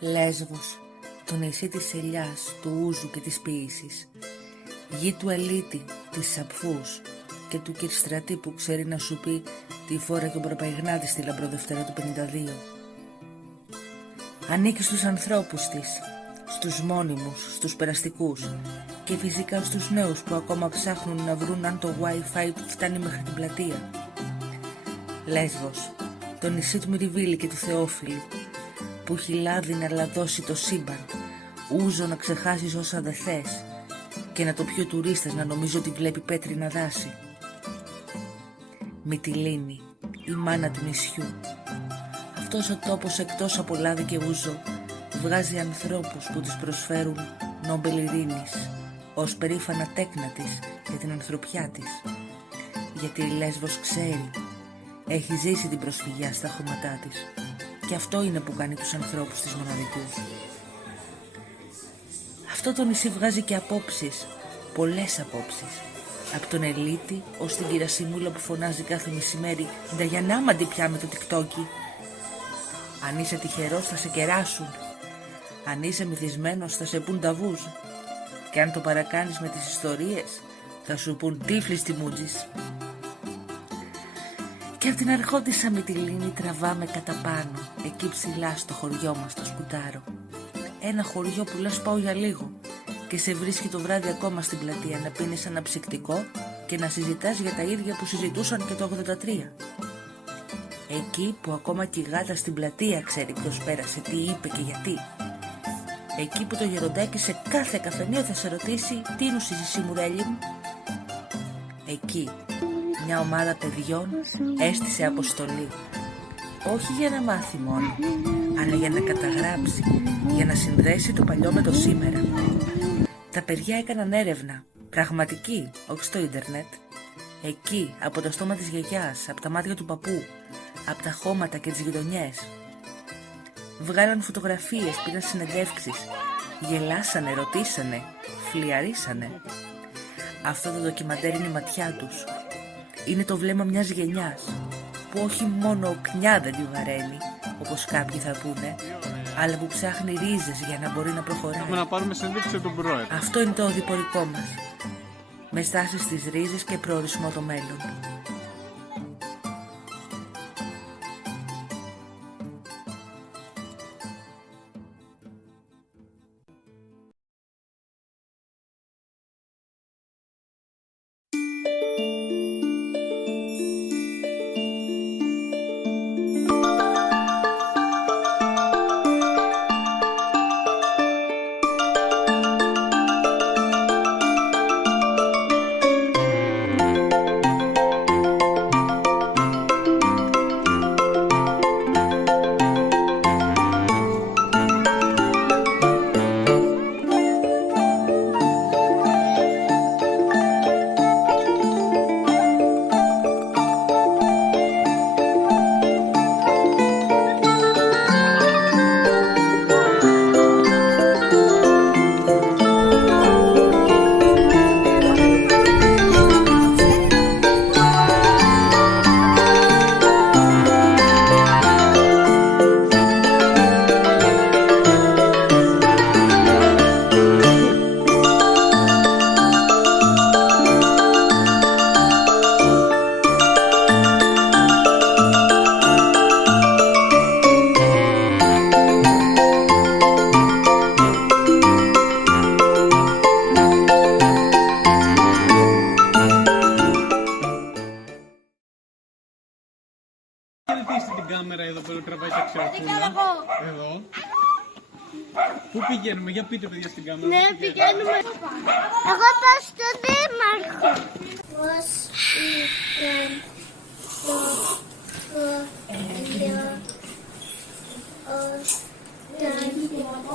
Λέσβος, το νησί της ελιάς, του ούζου και της ποίησης, γη του Ελίτη, της Σαπφούς και του Κυρστρατή που ξέρει να σου πει τη φόρα και ο Προπαϊγνάτη στη Λαμπροδευτέρα του 52. Ανήκει στους ανθρώπους της, στους μόνιμους, στους περαστικούς και φυσικά στους νέους που ακόμα ψάχνουν να βρουν αν το Wi-Fi φτάνει μέχρι την πλατεία. Λέσβος, το νησί του Μυριβίλη και του Θεόφιλου, που έχει λάδι να λαδώσει το σύμπαν, ούζο να ξεχάσεις όσα δε θες και να το πιει ο τουρίστας να νομίζει ότι βλέπει πέτρινα δάση. Μυτιλήνη, η μάνα του νησιού. Αυτός ο τόπος εκτός από λάδι και ούζο βγάζει ανθρώπους που της προσφέρουν Νόμπελ Ειρήνης ως περήφανα τέκνα της για την ανθρωπιά της. Γιατί η Λέσβος ξέρει, έχει ζήσει την προσφυγιά στα χώματά της και αυτό είναι που κάνει τους ανθρώπους της μοναδικούς. Αυτό το νησί βγάζει και απόψεις, πολλές απόψεις. Από τον Ελίτη ως την κυρασιμούλα που φωνάζει κάθε μεσημέρι «Νταγιανάμαντι πια με το τικτόκι». Αν είσαι τυχερός θα σε κεράσουν. Αν είσαι μυθισμένος θα σε πουν ταβούζ. Και αν το παρακάνεις με τις ιστορίες θα σου πουν τύφλις τιμούτζης. Και από την αρχόντισσα Μυτιλήνη τραβάμε κατά πάνω, εκεί ψηλά στο χωριό μας το Σκουτάρο. Ένα χωριό που λες πάω για λίγο και σε βρίσκει το βράδυ ακόμα στην πλατεία να πίνεις ένα ψυκτικό και να συζητάς για τα ίδια που συζητούσαν και το 83. Εκεί που ακόμα και η γάτα στην πλατεία ξέρει ποιος πέρασε, τι είπε και γιατί. Εκεί που το γεροντάκι σε κάθε καφενείο θα σε ρωτήσει τι νουσίζεις εσύ μουρέλι μου. Εκεί μια ομάδα παιδιών έστησε αποστολή. Όχι για να μάθει μόνο, αλλά για να καταγράψει, για να συνδέσει το παλιό με το σήμερα. Τα παιδιά έκαναν έρευνα, πραγματική, όχι στο ίντερνετ. Εκεί, από το στόμα της γιαγιάς, από τα μάτια του παππού, από τα χώματα και τις γειτονιές. Βγάλαν φωτογραφίες, πήραν συνεντεύξεις, γελάσανε, ρωτήσανε, φλιαρίσανε. Αυτό το ντοκιμαντέρ είναι η ματιά τους. Είναι το βλέμμα μιας γενιάς που όχι μόνο οκνιά δεν τη βαραίνει, όπως κάποιοι θα πούνε, αλλά που ψάχνει ρίζες για να μπορεί να προχωράει. Έχουμε να πάρουμε συνέντευξη από τον πρόεδρο. Αυτό είναι το οδηπορικό μας, με στάσεις στις ρίζες και προορισμό το μέλλον. Χαιρετήστε την κάμερα εδώ που τραβάει τα ξερφούλα. Εδώ. Πού πηγαίνουμε, για πείτε παιδιά στην κάμερα. Ναι, πηγαίνουμε. Εγώ πάω στον Δήμαρχο. Πώς ήταν το χωριό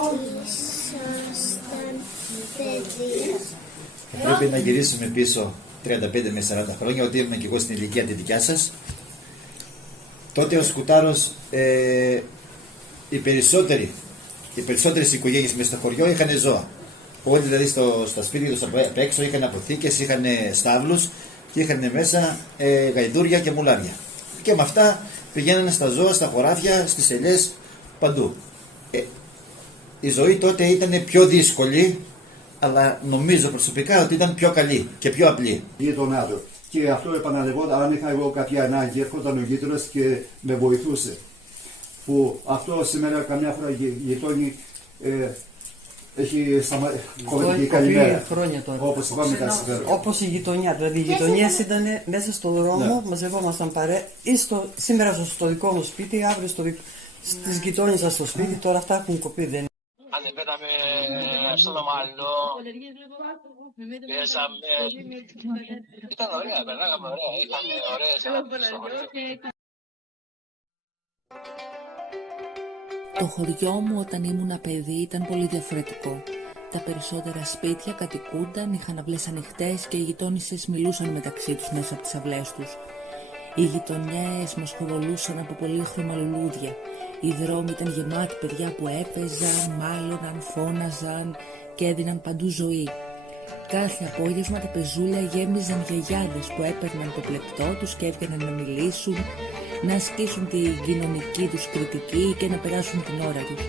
όταν ήσασταν παιδιά? Πρέπει να γυρίσουμε πίσω 35 με 40 χρόνια, ότι ήμουν και εγώ στην ηλικία τη δικιά σας. Τότε ο Σκουτάρος, οι περισσότερες οικογένειες μέσα στο χωριό είχαν ζώα. Όλοι δηλαδή στα σπίτια τους απ' έξω είχαν αποθήκες, είχαν στάβλους και είχαν μέσα γαϊδούρια και μουλάρια. Και με αυτά πηγαίνανε στα ζώα, στα χωράφια, στις ελιές, παντού. η ζωή τότε ήταν πιο δύσκολη, αλλά νομίζω προσωπικά ότι ήταν πιο καλή και πιο απλή. Γείτονά του. Και αυτό επαναλαμβάνω, αν είχα εγώ κάποια ανάγκη, έρχονταν ο γείτονας και με βοηθούσε. Που αυτό σήμερα καμιά φορά γειτόνι έχει κομμετική καλημέρα. Χρόνια τώρα. Όπως είπαμε καλησπέρα. Όπως η γειτονιά. Δηλαδή οι γειτονιές ήταν μέσα στο δρόμο, μαζευόμασταν παρέ. Ή σήμερα στο δικό μου σπίτι, αύριο στις γειτόνιες σας στο σπίτι. Τώρα αυτά έχουν κοπεί. Δεν. Ανεβαίναμε στο δωμάτιο, πιέσαμε. Ήταν ωραία, περνάγαμε ωραία. Είχαμε ωραίες αναπτύξεις στο χωριό. Το χωριό μου όταν ήμουν παιδί ήταν πολύ διαφορετικό. Τα περισσότερα σπίτια κατοικούνταν, είχαν αυλές ανοιχτές και οι γειτόνισσες μιλούσαν μεταξύ τους μέσα από τις αυλές τους. Οι γειτονιές μας χοβολούσαν από πολύχρωμα λουλούδια. Οι δρόμοι ήταν γεμάτοι παιδιά που έπαιζαν, μάλωναν, φώναζαν και έδιναν παντού ζωή. Κάθε απόγευμα τα πεζούλια γέμιζαν γιαγιάδες που έπαιρναν το πλεκτό τους και έβγαιναν να μιλήσουν, να ασκήσουν την κοινωνική τους κριτική και να περάσουν την ώρα τους.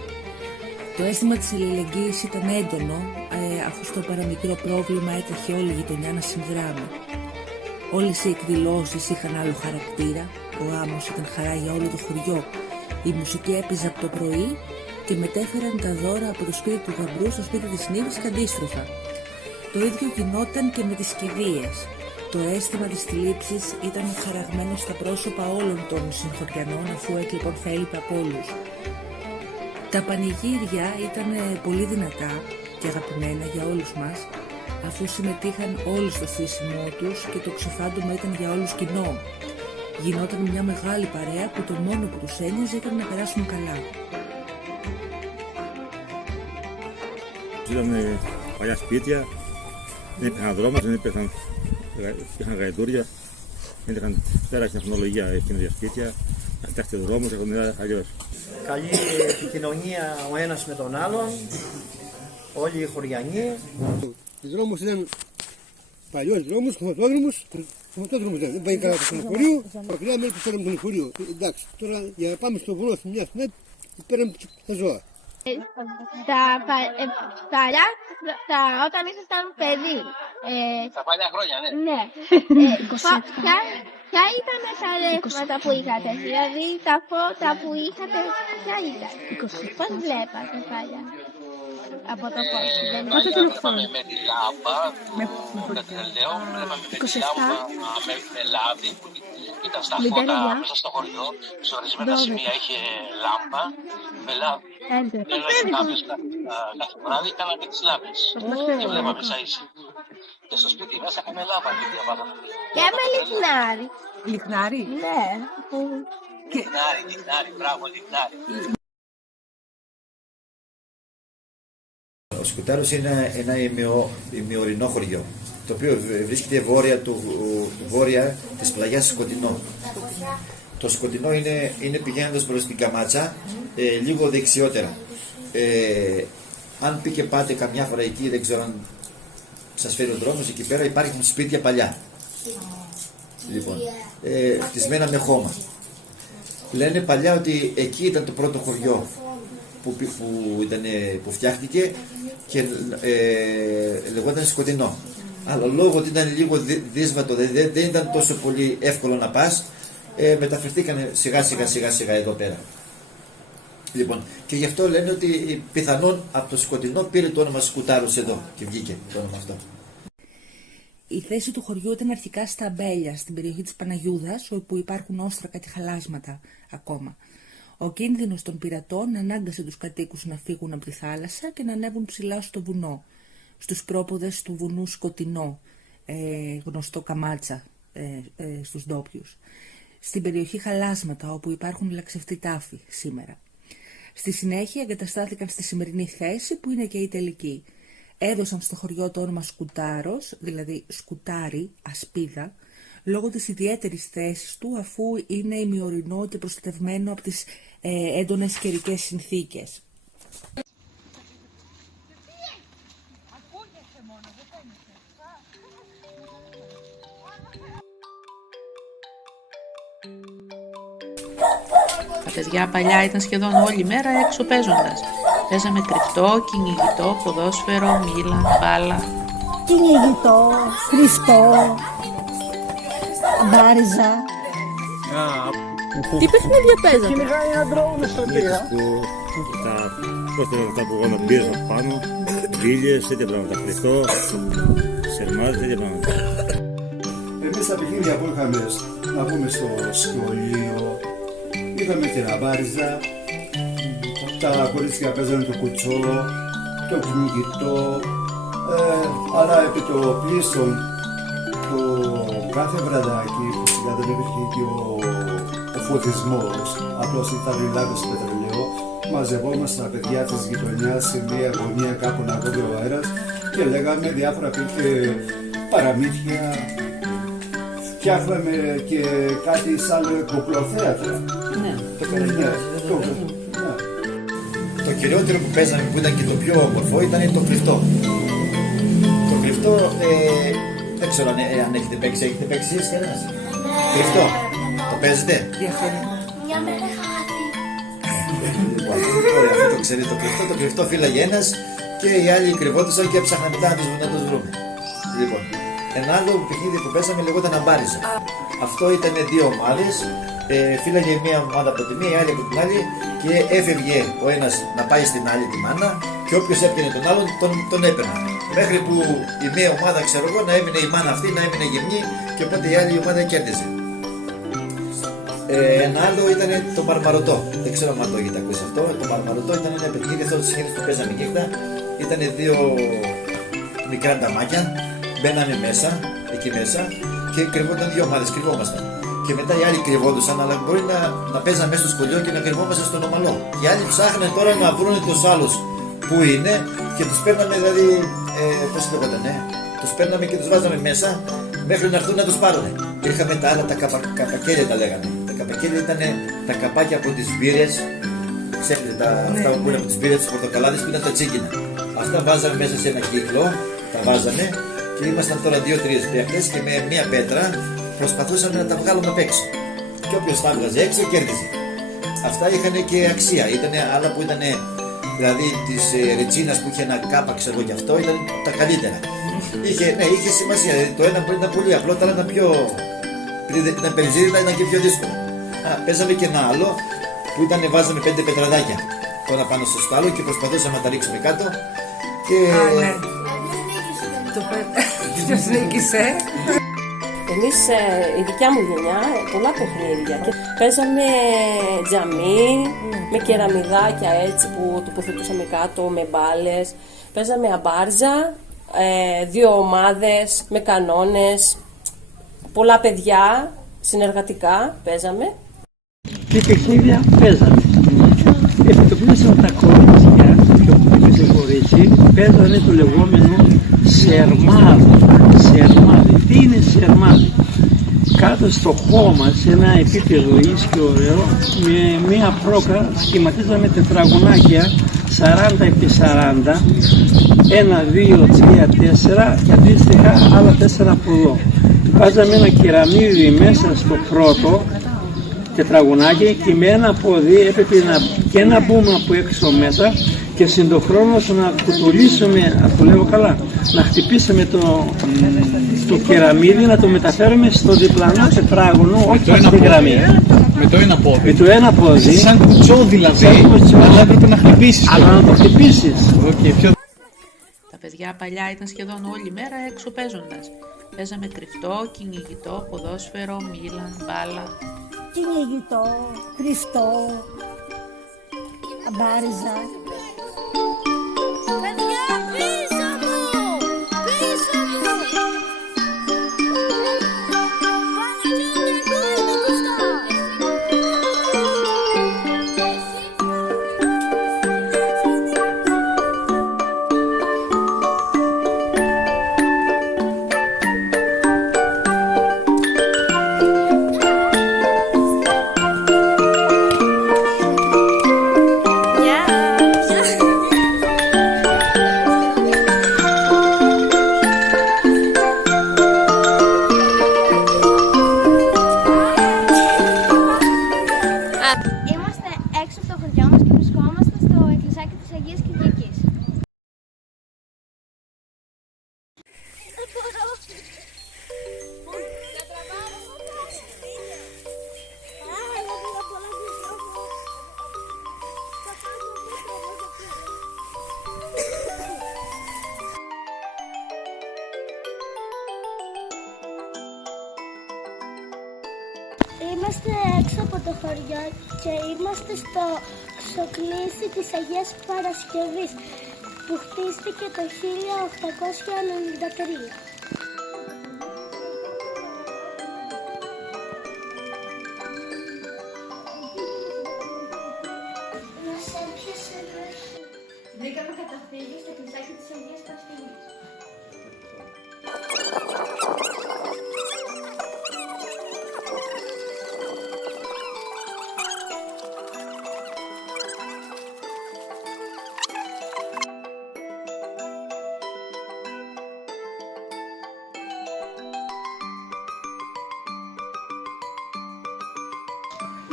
Το αίσθημα της αλληλεγγύης ήταν έντονο, αφού στο παραμικρό πρόβλημα έτρεχε όλη η γειτονιά να συνδράμει. Όλες οι εκδηλώσεις είχαν άλλο χαρακτήρα, ο γάμος ήταν χαρά για όλο το χωριό. Η μουσική έπαιζε από το πρωί και μετέφεραν τα δώρα από το σπίτι του γαμπρού στο σπίτι της νύφης και αντίστροφα. Το ίδιο γινόταν και με τις κηδείες. Το αίσθημα της θλίψης ήταν χαραγμένο στα πρόσωπα όλων των συγχωριανών, αφού έκλειπαν φέλιπα από όλους. Τα πανηγύρια ήταν πολύ δυνατά και αγαπημένα για όλους μας, αφού συμμετείχαν όλοι στο στήσιμό τους και το ξεφάντωμα ήταν για όλους κοινό. Γινόταν μια μεγάλη παρέα που το μόνο που τους ένοιαζε ήταν να περάσουν καλά. Ήταν παλιά σπίτια, δεν υπήρχαν δρόμους, δεν υπήρχαν γαϊδούρια, δεν είχαν πέραση τεχνολογία εκείνα τα σπίτια, να φτιάξετε δρόμους, έχουν αλλιώς. Καλή επικοινωνία ο ένας με τον άλλον, όλοι οι χωριανοί. Ο δρόμος ήταν παλιός δρόμος, χωματόδρομος δεν πάει καλά το λεωφορείο, μακριά μέρη που πέραμε το λεωφορείο. Εντάξει, τώρα για να πάμε στο βουνό στην μια φνέτ, πέραμε τα ζώα. Παλιά, όταν ήσασταν παιδί. Τα παλιά χρόνια, ναι. Ναι. Ποια ήταν τα ρεύματα που είχατε, δηλαδή τα φώτα που είχατε, ποια ήταν. Πώς βλέπατε παλιά από το φως. Πότε το βλέπαμε με τη λάμπα, με πετρελαίο, βλέπαμε με τη λάμπα με λάδι, που ήταν στα φώτα μέσα στο χωριό, σε ορισμένα σημεία είχε λάμπα με λάδι. Κάποιος κάθε βράδυ κάναμε τις λάμπες και βλέπαμε σαν ίση. Και στο σπίτι μέσα είχαμε λάμπα και διαβάζαμε. Και με λιχνάρι. Λιχνάρι? Ναι. Λιχνάρι, μπράβο, λιχνάρι. Ο Σκουτάρος είναι ένα ημιορεινό χωριό, το οποίο βρίσκεται βόρεια της πλαγιάς Σκοτεινό. Το Σκοτεινό είναι πηγαίνοντας προς την Καμάτσα, λίγο δεξιότερα. Αν και πάτε καμιά φορά εκεί, δεν ξέρω αν σας φέρει ο δρόμος, εκεί πέρα υπάρχουν σπίτια παλιά. Λοιπόν, χτισμένα με χώμα. Λένε παλιά ότι εκεί ήταν το πρώτο χωριό που φτιάχτηκε και λεγόταν Σκοτεινό. Αλλά λόγω ότι ήταν λίγο δύσβατο, δεν ήταν τόσο πολύ εύκολο να πας, μεταφερθήκαν σιγά εδώ πέρα. Λοιπόν, και γι' αυτό λένε ότι πιθανόν από το Σκοτεινό πήρε το όνομα Σκουτάρος εδώ και βγήκε το όνομα αυτό. Η θέση του χωριού ήταν αρχικά στα Αμπέλια, στην περιοχή της Παναγιούδας, όπου υπάρχουν όστρακα και χαλάσματα ακόμα. Ο κίνδυνος των πειρατών ανάγκασε τους κατοίκους να φύγουν από τη θάλασσα και να ανέβουν ψηλά στο βουνό, στους πρόποδες του βουνού Σκοτεινό, γνωστό Καμάτσα στους ντόπιους, στην περιοχή χαλάσματα όπου υπάρχουν λαξευτοί τάφοι σήμερα. Στη συνέχεια εγκαταστάθηκαν στη σημερινή θέση που είναι και η τελική. Έδωσαν στο χωριό το όνομα Σκουτάρος, δηλαδή σκουτάρι, ασπίδα, λόγω της ιδιαίτερης θέσης του, αφού είναι ημιορεινό και προστατευμένο από τις έντονες καιρικές συνθήκες. παιδιά παλιά ήταν σχεδόν όλη μέρα έξω παίζοντας. Παίζαμε κρυφτό, κυνηγητό, ποδόσφαιρο, μήλα, μπάλα. Κυνηγητό, κρυφτό, μπάριζα. Τι παιχνίδια παίζατε? Κυνηγάει έναν τρόνο στο πέρα. Πώς το λένε αυτά που γόνα μπήρες από πάνω, μπίλιες, τέτοια πράγματα, κρυφτό, σερμάδες, τέτοια πράγματα. Εμείς τα παιχνίδια που είχαμε, να πούμε στο σχολείο, είχαμε την αμπάριζα, τα κορίτσια παίζανε το κουτσό, το κυνηγητό, αλλά επί το πλήστον το κάθε βραδάκι που σιγά δεν υπήρχε και ο φωτισμός, απλώς ήταν οι λάμπες του πετρελαίου, μαζευόμαστε τα παιδιά της γειτονιάς σε μια γωνία κάπου να βγει ο αέρας και λέγαμε διάφορα παραμύθια. Φτιάχναμε και κάτι σαν κοπλοθέατρο. Ναι, το ναι. Το κυριότερο που παίζαμε, που ήταν και το πιο όμορφο, ήταν το κρυφτό. Το κρυφτό, δεν ξέρω αν έχετε παίξει. Έχετε παίξει εσείς κανένας? Κρυφτό. Το παίζετε? Μια μέρα είχα χαθεί. Ωραία, αυτό το ξέρετε το κρυφτό. Το κρυφτό φύλαγε ένας και οι άλλοι κρυβόντουσαν και έψαχναν μετά να τους βρούμε. Λοιπόν, ένα άλλο παιχνίδι που παίζαμε λεγόταν αμπάριζα. Αυτό ήταν δύο ομάδες. Φύλαγε μία ομάδα από τη μία, η άλλη από την άλλη και έφευγε ο ένας να πάει στην άλλη τη μάνα και όποιος έπαιρνε τον άλλον τον έπαιρνε. Μέχρι που η μία ομάδα, ξέρω εγώ, να έμεινε η μάνα αυτή, να έμεινε γυμνή και οπότε η άλλη ομάδα κέρδιζε. Ένα άλλο ήταν το μαρμαρωτό. Δεν ξέρω αν το έχετε ακούσει αυτό. Το μαρμαρωτό ήταν ένα παιχνίδι, αυτό το σχέδιο που παίζαμε νύχτα. Ήταν δύο μικρά νταμάκια, μπαίναμε μέσα, εκεί μέσα και κρυβόταν δύο ομάδες, κρυβόμασταν. Και μετά οι άλλοι κρυβόντουσαν, αλλά μπορεί να παίζαμε μέσα στο σχολείο και να κρυβόμαστε στον ομαλό. Οι άλλοι ψάχναν τώρα να βρουν τους άλλους που είναι και τους παίρναμε, δηλαδή, πώς λέγονταν, τους παίρναμε και τους βάζαμε μέσα μέχρι να έρθουν να τους πάρουν. Είχαμε τα άλλα, τα καπακέλια τα λέγανε. Τα καπακέλια ήταν τα καπάκια από τις μπύρες, ξέρετε, αυτά που είναι από τις μπύρες, τις πορτοκαλάδες που ήταν τα τσίγκινα. Αυτά βάζαμε μέσα σε ένα κύκλο, τα βάζαμε και ήμασταν τώρα 2-3 παίχτες και με μία πέτρα προσπαθούσαμε να τα βγάλουμε απ' έξω. Και όποιος τα βγάζε έξω κέρδιζε. Αυτά είχαν και αξία. Ήταν άλλα που ήταν, δηλαδή της ρετσίνας που είχε ένα κάπα, ξέρω και αυτό, ήταν τα καλύτερα. Είχε σημασία. Δηλαδή, το ένα μπορεί να είναι πολύ απλό, το άλλο ήταν πιο. Επειδή δεν ήταν περιζήτητα, ήταν και πιο δύσκολο. Παίζαμε και ένα άλλο που ήταν, βάζαμε 5 πετραδάκια τώρα πάνω στο στάλο και προσπαθούσαμε να τα ρίξουμε κάτω. Και. Ναι. Ποιος νίκησε? Εμείς, η δικιά μου γενιά, πολλά παιχνίδια. Παίζαμε τζαμί, με κεραμιδάκια έτσι που τοποθετούσαμε κάτω, με μπάλες. Παίζαμε αμπάρζα, δύο ομάδες, με κανόνες. Πολλά παιδιά, συνεργατικά παίζαμε. Τι παιχνίδια παίζαμε. Επιτοπλίσαμε τα κορίτσια και όποτε κορίτσι παίζανε το λεγόμενο σερμάδι. Τι είναι σερμάδι? Κάτω στο χώμα, σε ένα επίπεδο ίσιο ωραίο, με μία πρόκα σχηματίζαμε τετραγωνάκια 40 επί 40, 1, 2, 3, 4 και αντίστοιχα άλλα 4 από εδώ. Βάζαμε ένα κεραμίδι μέσα στο πρώτο τετραγωνάκι και με ένα πόδι έπρεπε και να μπούμε από έξω μέσα και συντοχρόνως να κουτουλήσουμε, να το λέω καλά, να χτυπήσουμε το κεραμίδι, να το μεταφέρουμε στο διπλανό τετράγωνο, όχι στη γραμμή. Με το ένα πόδι. Με το ένα πόδι. Σαν κουτσό δηλαδή, αλλά έπρεπε να χτυπήσεις. Αλλά να το χτυπήσεις. Τα παιδιά παλιά ήταν σχεδόν όλη μέρα έξω παίζοντας. Παίζαμε κρυφτό, κυνηγητό, ποδόσφαιρο, μήλα, μπάλα. Κυνηγητό, κρυφτό, αμπάριζα. Παιδιά, πίσω μου! Πίσω μου! Παναγιώτη, πού είναι μπροστά? Είμαστε έξω από το χωριό και είμαστε στο ξοκλήσι της Αγίας Παρασκευής που χτίστηκε το 1893. Μας έπιασε βρήκαμε καταφύγιο στο κλεισάκι της Αγίας Παρασκευής.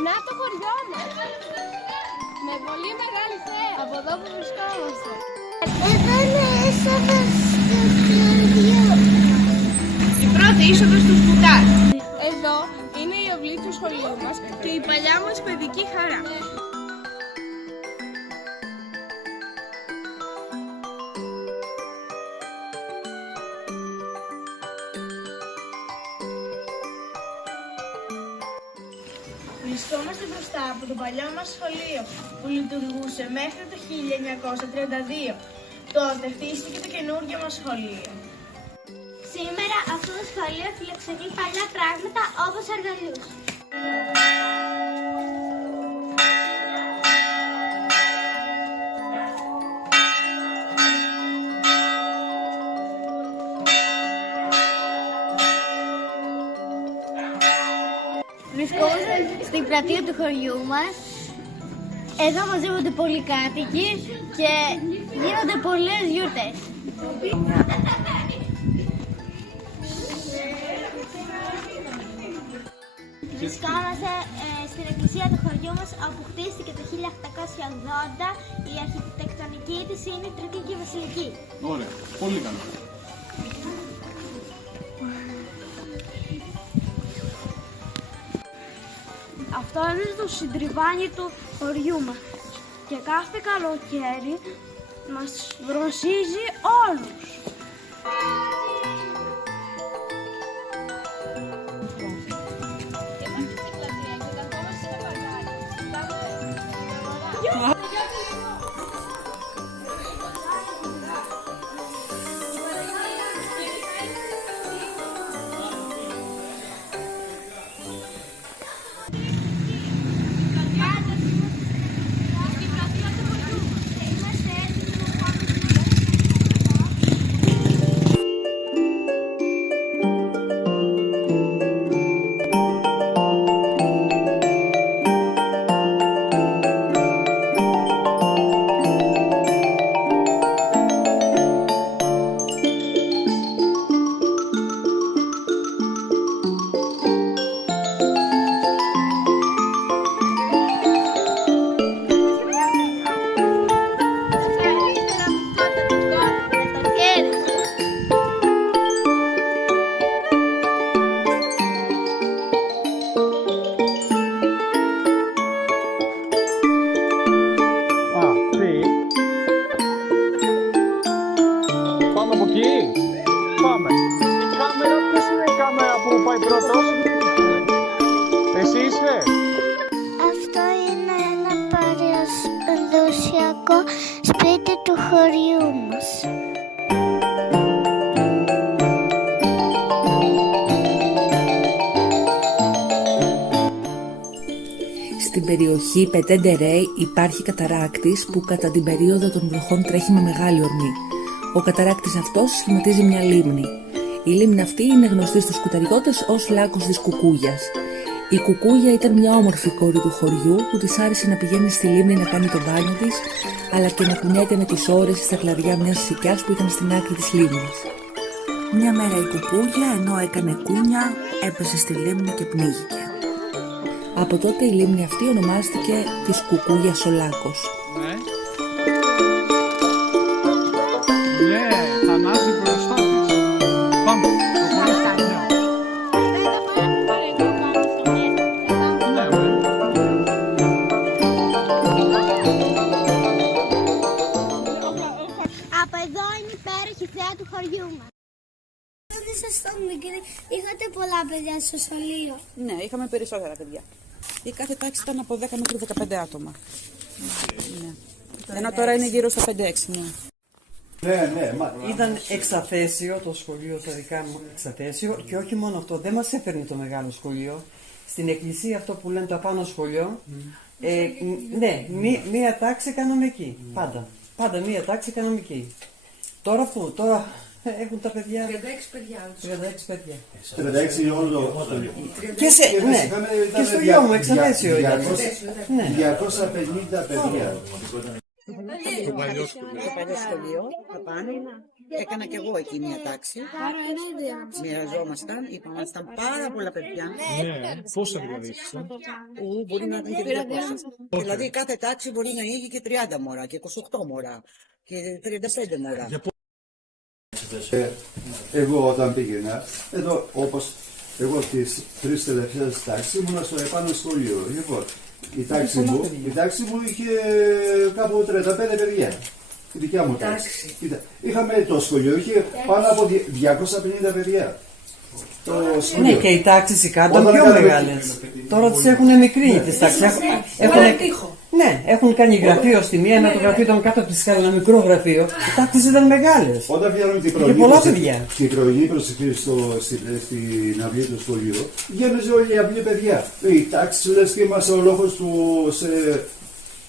Να το χωριό μας! Με πολύ μεγάλη θέα από εδώ που βρισκόμαστε. Εδώ είναι είσοδος στο χωριό. Η πρώτη είσοδος του Σκουτάρ. Εδώ είναι η οβλή του σχολείου μας και η παλιά μας παιδική χαρά. Βρισκόμαστε μπροστά από το παλιό μας σχολείο που λειτουργούσε μέχρι το 1932. Τότε χτίστηκε το καινούργιο μας σχολείο. Σήμερα αυτό το σχολείο φιλοξενεί παλιά πράγματα όπως εργαλείους. Βρισκόμαστε στην πλατεία του χωριού μας. Εδώ μαζεύονται πολλοί κάτοικοι και γίνονται πολλές γιορτές. Βρισκόμαστε στην εκκλησία του χωριού μας όπου χτίστηκε το 1880. Η αρχιτεκτονική της είναι τρίτη και βασιλική. Ωραία, πολύ καλά. Αυτό είναι το συντριβάνι του χωριού μας και κάθε καλοκαίρι μας βροσίζει όλους. Αυτό είναι ένα παραδοσιακό σπίτι του χωριού μας. Στην περιοχή Πετέντε-Ρέ υπάρχει καταράκτης που κατά την περίοδο των βροχών τρέχει με μεγάλη ορμή. Ο καταράκτης αυτός σχηματίζει μια λίμνη. Η λίμνη αυτή είναι γνωστή στους σκουταριώτες ως Λάκκος της Κουκούγιας. Η Κουκούγια ήταν μια όμορφη κόρη του χωριού που της άρεσε να πηγαίνει στη λίμνη να κάνει το μπάνιο της, αλλά και να κουνιέται με τις ώρες στα κλαδιά μιας σικιάς που ήταν στην άκρη της λίμνης. Μια μέρα η Κουκούγια, ενώ έκανε κούνια, έπεσε στη λίμνη και πνίγηκε. Από τότε η λίμνη αυτή ονομάστηκε της Κουκούγιας ο Λάκκος. Ναι, Θανάση μπροστά της. Πάμε, Από εδώ είναι η υπέροχη θέα του χωριού μας. ήσασταν μικροί, είχατε πολλά παιδιά στο σχολείο? Ναι, είχαμε περισσότερα παιδιά. Η κάθε τάξη ήταν από 10 μέχρι 15 άτομα. Ναι. Ενώ τώρα είναι γύρω στα 5-6. Ναι. Ήταν εξαθέσιο το σχολείο, στα δικά μου εξαθέσιο, και όχι μόνο αυτό, δεν μας έφερνε το μεγάλο σχολείο. Στην εκκλησία, αυτό που λένε το απάνω σχολείο, ναι, μία τάξη κάναμε εκεί, πάντα μία τάξη κάναμε εκεί. Τώρα που, τώρα έχουν τα παιδιά... 36 παιδιά. 36 είναι όλο το σχολείο. Και στο γιο μου εξαθέσιο ήταν. 250 παιδιά. Το παλιό σχολείο, απάνω, έκανα και εγώ εκεί μια τάξη. Μοιραζόμασταν, ήμασταν πάρα πολλά παιδιά. Ναι, πόσα δηλαδή? Μπορεί να ήταν και 200. Δηλαδή κάθε τάξη μπορεί να είχε και 30 μωρά, και 28 μωρά, και 35 μωρά. Εγώ όταν πήγαινα, εδώ όπως εγώ τις 3 τελευταίες τάξεις ήμουνα στο επάνω σχολείο. Λοιπόν, η τάξη μου είχε κάπου 35 παιδιά. Η δικιά μου τάξη. Είχαμε το σχολείο, είχε πάνω από 250 παιδιά. Ναι, και οι τάξεις οι κάτω είναι πιο μεγάλες. Τώρα τις έχουν μικρή τις τάξεις. Ναι, έχουν κάνει γραφείο στη μία, ένα το γραφείο ήταν κάτω από τη σκάλα, ένα μικρό γραφείο. Οι τάξεις ήταν μεγάλες. Όταν βγαίνουν την πρωινή προσευχή στην αυλή του σχολείου, βγαίνουν όλοι οι απλοί παιδιά. Οι τάξεις λες και είμαστε ο λόγος του σε...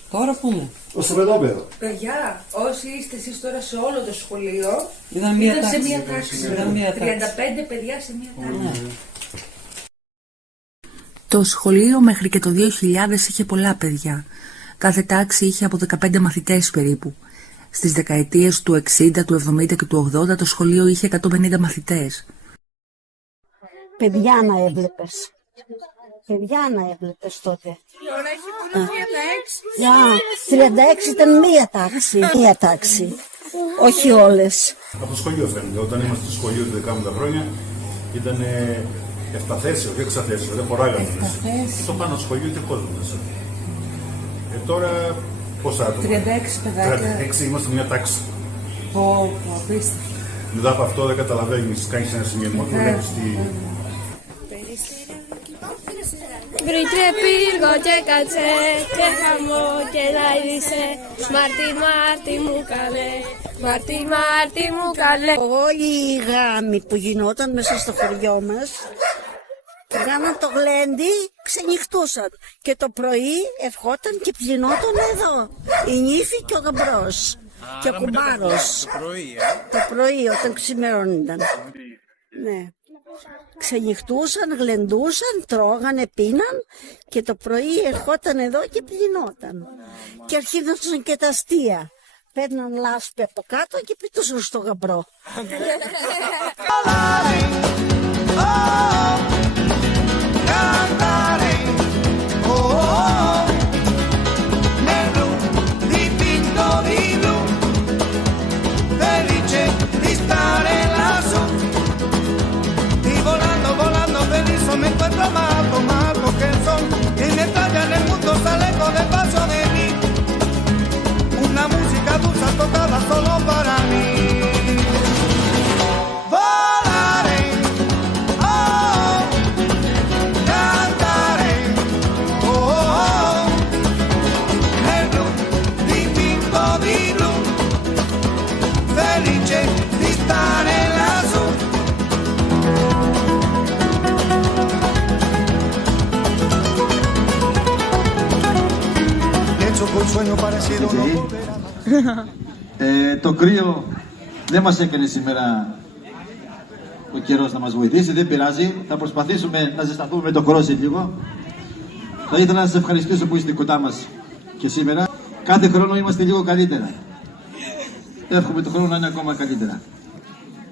Τώρα που είναι. Ως το παιδόπεδο. Παιδιά, όσοι είστε εσείς τώρα σε όλο το σχολείο, ήταν σε μία τάξη. 35 παιδιά σε μία τάξη. Το σχολείο μέχρι και το 2000 είχε πολλά παιδιά. Κάθε τάξη είχε από 15 μαθητές περίπου. Στις δεκαετίες του 60, του 70 και του 80 το σχολείο είχε 150 μαθητές. Παιδιά να έβλεπες. Παιδιά να έβλεπες τότε. 36 ήταν μία τάξη. Όχι όλες. Από το σχολείο φαίνεται. Όταν ήμασταν στο σχολείο του 10 χρόνια ήταν εφταθέσιο, όχι εξαθέσιο, δεν χωράγαμε. Στο πάνω σχολείο είχε κόσμο μέσα. Τώρα πόσα άτομα? 36 παιδάκια. 36 είμαστε μια τάξη. Απίστευτο. Μετά από αυτό δεν καταλαβαίνεις, κάνεις ένα σημειωμό και βλέπεις τι... Βρήκε πύργο και κάτσε και χαμογελάρισε. Μάρτι μου καλέ, Μάρτι μου καλέ. Όλοι οι γάμοι που γινόταν μέσα στο χωριό μας, κάναν το γλέντι, ξενυχτούσαν. Και το πρωί ευχόταν και πλυνόταν εδώ. Η νύφη και ο γαμπρός. Και ο κουμπάρος. Το πρωί όταν ξημερών ήταν. Ναι. Ξενυχτούσαν, γλεντούσαν, τρώγανε, πίναν και το πρωί ερχόταν εδώ και πλυνόταν. Και αρχίζαν και τα αστεία. Παίρναν λάσπη από κάτω και πετούσαν στο γαμπρό. Me encuentro más que son y me talla en el mundo sale con el paso de mí una música dulce tocada solo para mí. Volaré, oh, cantaré, oh, nel blu dipinto di blu, felice di stare lassù. Το κρύο δεν μας έκανε σήμερα ο καιρός να μας βοηθήσει, δεν πειράζει. Θα προσπαθήσουμε να ζεσταθούμε με το κρόσι λίγο. Θα ήθελα να σας ευχαριστήσω που είστε κοντά μας και σήμερα. Κάθε χρόνο είμαστε λίγο καλύτερα. Εύχομαι το χρόνο να είναι ακόμα καλύτερα.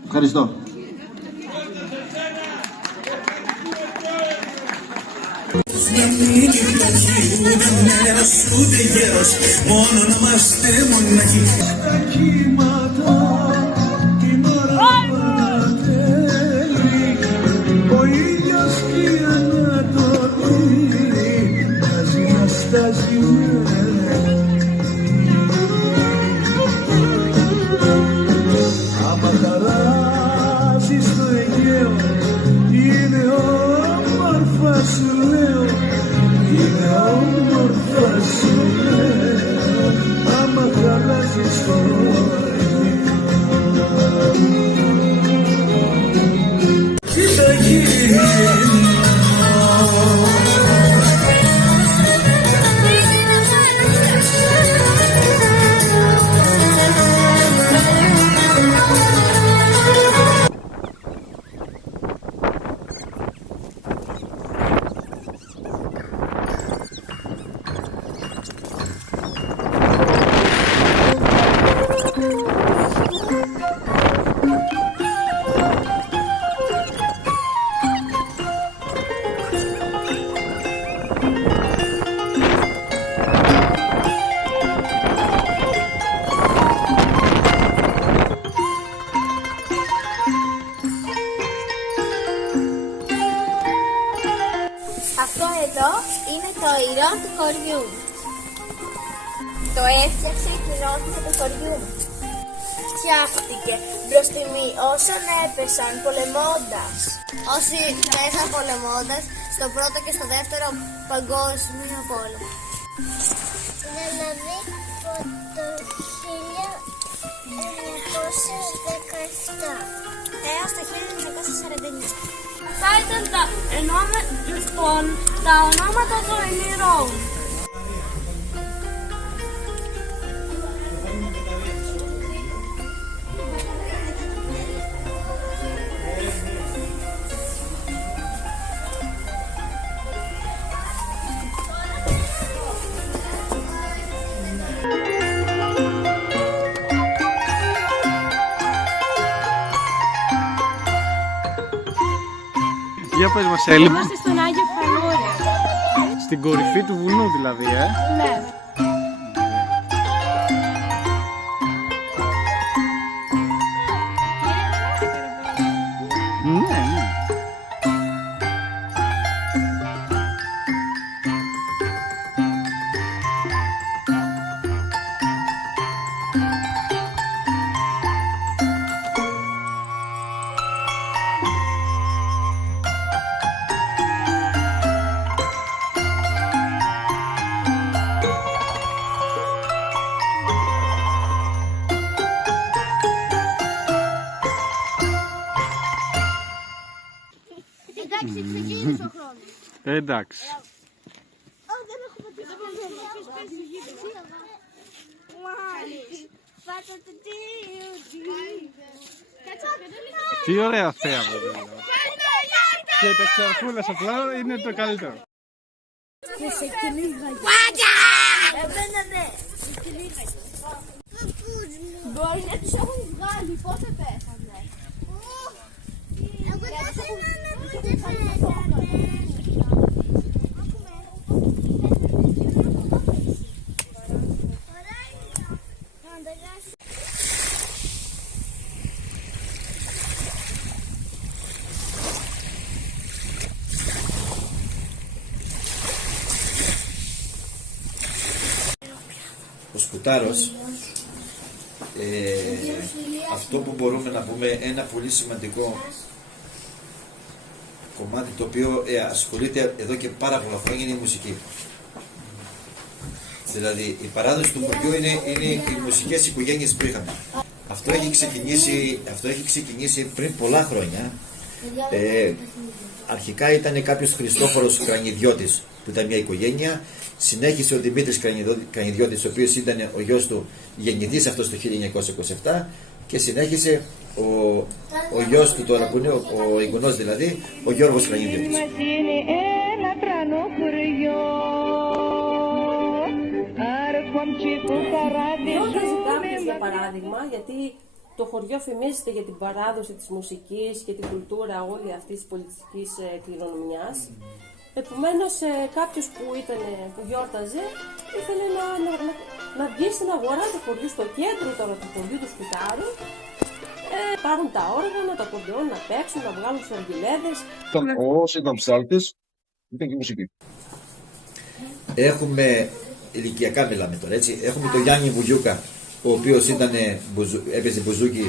Ευχαριστώ. Μια μήνυ πτωχή που δεν νέος ούτε γέρος, μόνο να είμαστε μοναχοί. Τα κύματα την ώρα παρατέλει, ο ήλιος κι ανατολή, μαζί αστάζει άμα χαράζει στο Αιγαίο σχολείο του χωριού. Το έφτιαξε η κοινότητα του χωριού. Φτιάχτηκε μπροστιμί όσων έπεσαν πολεμώντας. Όσοι πέσαν πολεμώντας στο πρώτο και στο δεύτερο παγκόσμιο πόλεμο. Δηλαδή το 1917 έως το 1949. Αυτά ήταν τα ονόματα των ηνηρών. Για πες μας, Έλλη. Είμαστε στον Άγιο Φανούρη. Στην κορυφή του βουνού δηλαδή, Ναι. Εντάξει, ξεκίνησε ο χρόνος. Εντάξει. Τι ωραία θέα βέβαια. Και τα ξαρχούλα στο πλάνο είναι το καλύτερο. Και σε κυνήγαγε. Εμένα ναι. Μπορεί να τους έχουν βγάλει. Πότε πέθανε? Εγώ δεν θέλω. Ο Σκουτάρος, αυτό που μπορούμε να πούμε, ένα πολύ σημαντικό κομμάτι το οποίο ασχολείται εδώ και πάρα πολλά χρόνια είναι η μουσική. Δηλαδή η παράδοση του χωριού είναι οι μουσικές οικογένειες που είχαμε. Αυτό έχει ξεκινήσει πριν πολλά χρόνια. Αρχικά ήταν κάποιος Χριστόφορος Κρανιδιώτης που ήταν μια οικογένεια. Συνέχισε ο Δημήτρης Κρανιδιώτης, ο οποίος ήταν ο γιος του, γεννηθής αυτός το 1927, και συνέχισε ο γιος του τώρα που είναι ο εγγονός δηλαδή, ο Γιώργος Κρανιδιώτης. Γιώργαζε κάποιος για παράδειγμα, γιατί το χωριό φημίζεται για την παράδοση της μουσικής και την κουλτούρα όλη αυτής της πολιτιστικής κληρονομιάς. Επομένως κάποιος που γιόρταζε ήθελε να βγει στην αγορά του χωριού, στο κέντρο τώρα του χωριού του Σκουτάρου, πάρουν τα όργανα, τα κορδιόν, να παίξουν, να βγάλουν τους αργυλέδες. Όσοι ήταν ψάλτες, ήταν και μουσική. Έχουμε, ηλικιακά μιλάμε τώρα, έτσι, έχουμε τον Γιάννη Βουγιούκα, ο οποίος έπαιζε μπουζούκι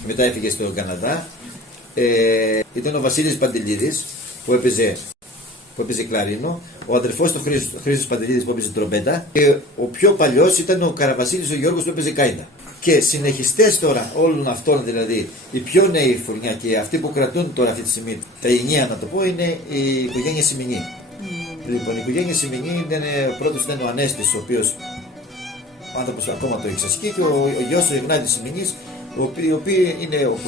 και μετά έφυγε στον Καναδά. Ήταν ο Βασίλης Παντελίδης που έπαιζε κλαρίνο, ο αδερφός του Χρήστος Παντελίδης που έπαιζε τρομπέτα, και ο πιο παλιός ήταν ο Καραβασίλης ο Γιώργος που έπαιζε κάιντα. Και συνεχιστές τώρα όλων αυτών, δηλαδή οι πιο νέοι φουρνιά και αυτοί που κρατούν τώρα αυτή τη στιγμή τα εννιά, να το πω, είναι η οικογένεια Σιμινή. Λοιπόν, η οικογένεια Σιμινή ο πρώτος ήταν ο Ανέστης, ο οποίος άνθρωπος ακόμα το εξασκεί, και ο γιος ο Ιγνάτης Σιμινής, ο οποίος είναι ο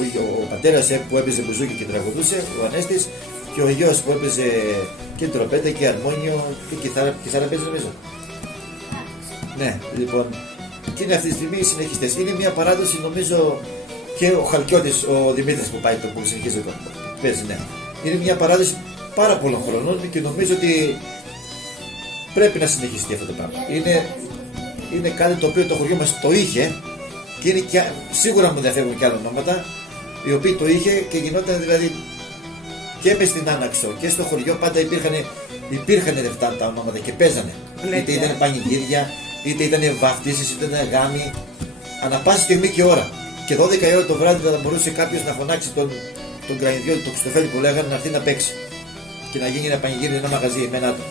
πατέρας που έπαιζε μπουζούκι και τραγουδούσε, ο Ανέστης, και ο γιος που έπαιζε και τροπέτα και αρμόνιο και κιθάρα παίζει νομίζω. Ναι, λοιπόν, και είναι αυτή τη στιγμή οι συνεχιστές. Είναι μια παράδοση, νομίζω, και ο Χαλκιώτης, ο Δημήτρης που πάει που συνεχίζει το παίζει, ναι. Είναι μια παράδοση πάρα πολλών χρονών και νομίζω ότι πρέπει να συνεχιστεί αυτό το πράγμα. Είναι κάτι το οποίο το χωριό μας το είχε, και είναι και, σίγουρα μου διαφεύγουν και άλλα ονόματα, οι οποίοι το είχε και γινόταν δηλαδή και μες στην Άναξο και στο χωριό πάντα υπήρχαν υπήρχαν αυτά τα ονόματα και παίζανε. Είτε ήταν πανηγύρια, είτε ήταν βαφτίσεις, είτε ήταν γάμοι. Ανά πάση στιγμή και ώρα. Και 12 η ώρα το βράδυ θα μπορούσε κάποιος να φωνάξει τον Κρανιδιώτη, τον Χριστοφέλη που λέγανε, να έρθει να παίξει. Και να γίνει ένα πανηγύρι, ένα μαγαζί με ένα άτομο.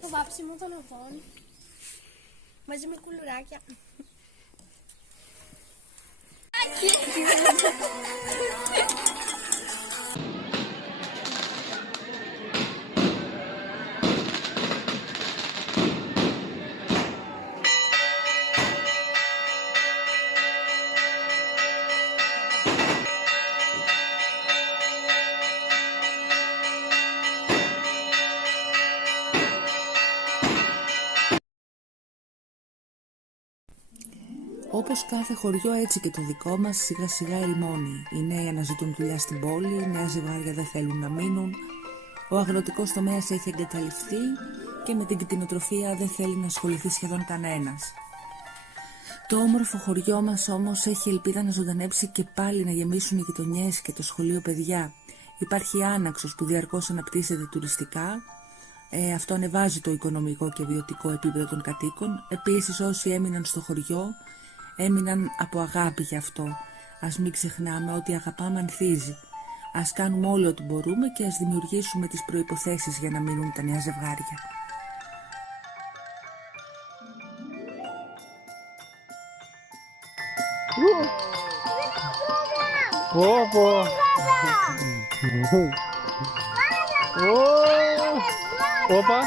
Το βάψιμο των οδών μαζί με κουλουράκια. Όπως κάθε χωριό, έτσι και το δικό μας σιγά σιγά ερημώνει. Οι νέοι αναζητούν δουλειά στην πόλη, νέα ζευγάρια δεν θέλουν να μείνουν, ο αγροτικός τομέας έχει εγκαταλειφθεί και με την κτηνοτροφία δεν θέλει να ασχοληθεί σχεδόν κανένας. Το όμορφο χωριό μας όμως έχει ελπίδα να ζωντανέψει και πάλι να γεμίσουν οι γειτονιές και το σχολείο παιδιά. Υπάρχει άναξος που διαρκώς αναπτύσσεται τουριστικά. Αυτό ανεβάζει το οικονομικό και βιωτικό επίπεδο των κατοίκων. Επίσης, όσοι έμειναν στο χωριό έμειναν από αγάπη γι' αυτό. Ας μην ξεχνάμε ότι αγαπάμε ανθίζει. Ας κάνουμε όλο ό,τι μπορούμε και ας δημιουργήσουμε τις προϋποθέσεις για να μείνουν τα νέα ζευγάρια. Όπα.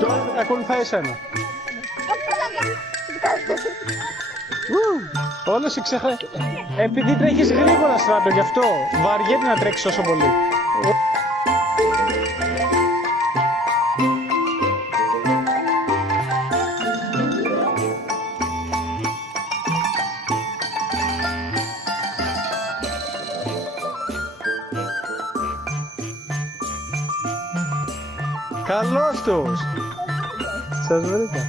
Τώρα ακολουθάει εσένα. Όλος επειδή τρέχεις γρήγορα, Στράτο, γι' αυτό βαριέται να τρέξεις όσο πολύ. Καλώς τους! Σας βρήκα.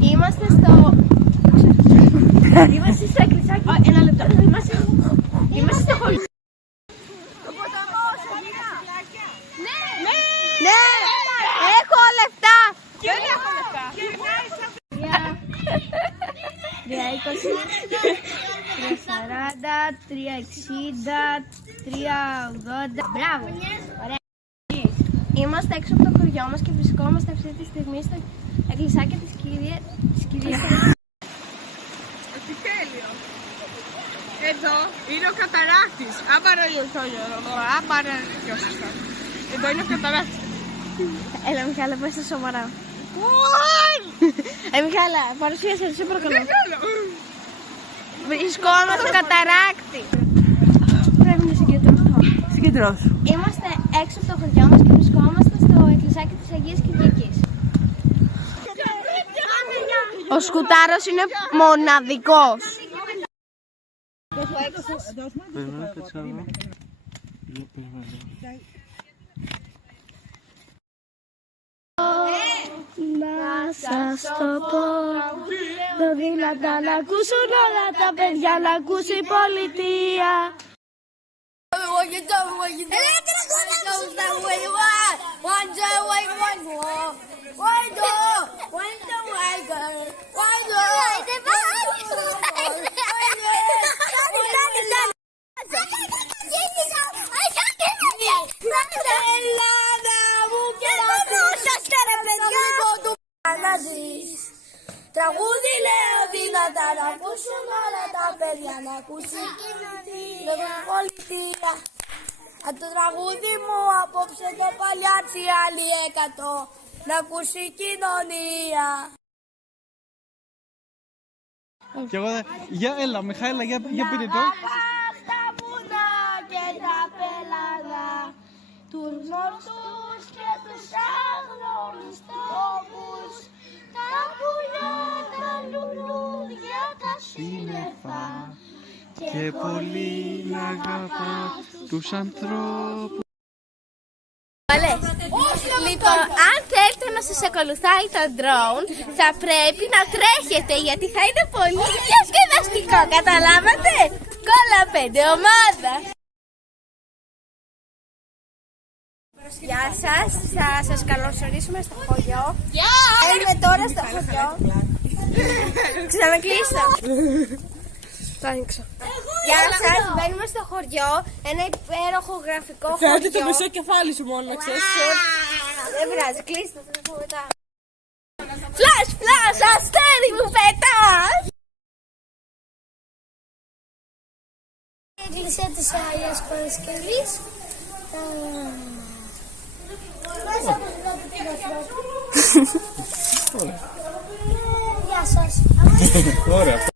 Είμαστε στο... Είμαστε στο εκκλησάκι. Ένα λεπτό. Είμαστε στο χωριό. Το ποταμό, Σεμίνα. Ναι. Έχω λεφτά. Δεν έχω λεφτά. 3,20, 3,40, 3,60, 3,80. Μπράβο. Ωραία. Είμαστε έξω από το χωριό μας και βρισκόμαστε αυτή τη στιγμή στο εκκλησάκι της κυρίας. Επιτέλειο. Εδώ είναι ο καταράκτης. Εδώ είναι ο καταράκτης. Έλα Μιχάλα, πες τα σοβαρά. Μιχάλα, παρουσίασε, σε προκαλώ. Βρισκόμαστε στο καταράκτη. Πρέπει να συγκεντρωθώ. Συγκεντρώσου. Είμαστε έξω από το χωριό μας και βρισκόμαστε στο εκκλησάκι της Αγίας Κυριακής. Ο Σκουτάρος είναι μοναδικός. Να σας το πω, το δυνατά να ακούσουν όλα τα παιδιά, να ακούσει η πολιτεία. Τραγούδι λέω δυνατά να ακούσουν όλα τα παιδιά, να ακούσει η πολιτεία. Αν το τραγούδι μου απόψε το παλιάτσι άλλοι 100, να ακούσει η κοινωνία. Και εγώ για έλα Μιχαήλα, για πείτε το. Στα βουνά και τα πέλαγα, τους μορφούς και τους αγνώριστόπους, τα πουλιά, τα λουλούδια, τα σύννεφα Και πολύ να αγαπά τους ανθρώπους. Λοιπόν, αν θέλετε να σας ακολουθάει το drone, θα πρέπει να τρέχετε, γιατί θα είναι πολύ διασκεδαστικό, καταλάβατε? Κόλλα 5 ομάδα. Γεια σας, θα σας καλωσορίσουμε στο χωριό. Είμαι τώρα στο χωριό. Ξανακλείσω. Το άνοιξα. Γεια σας, μπαίνουμε στο χωριό, ένα υπέροχο γραφικό χωριό. Φέρτε το μισό κεφάλι σου μόνο, να ξέρεις. Δεν πειράζει, κλείστε, θα το πω μετά. Φλας, φλας, αστέρι μου πετάς! Η εκκλησία της Αγίας Παρασκευής. Γεια σας. Ωραία.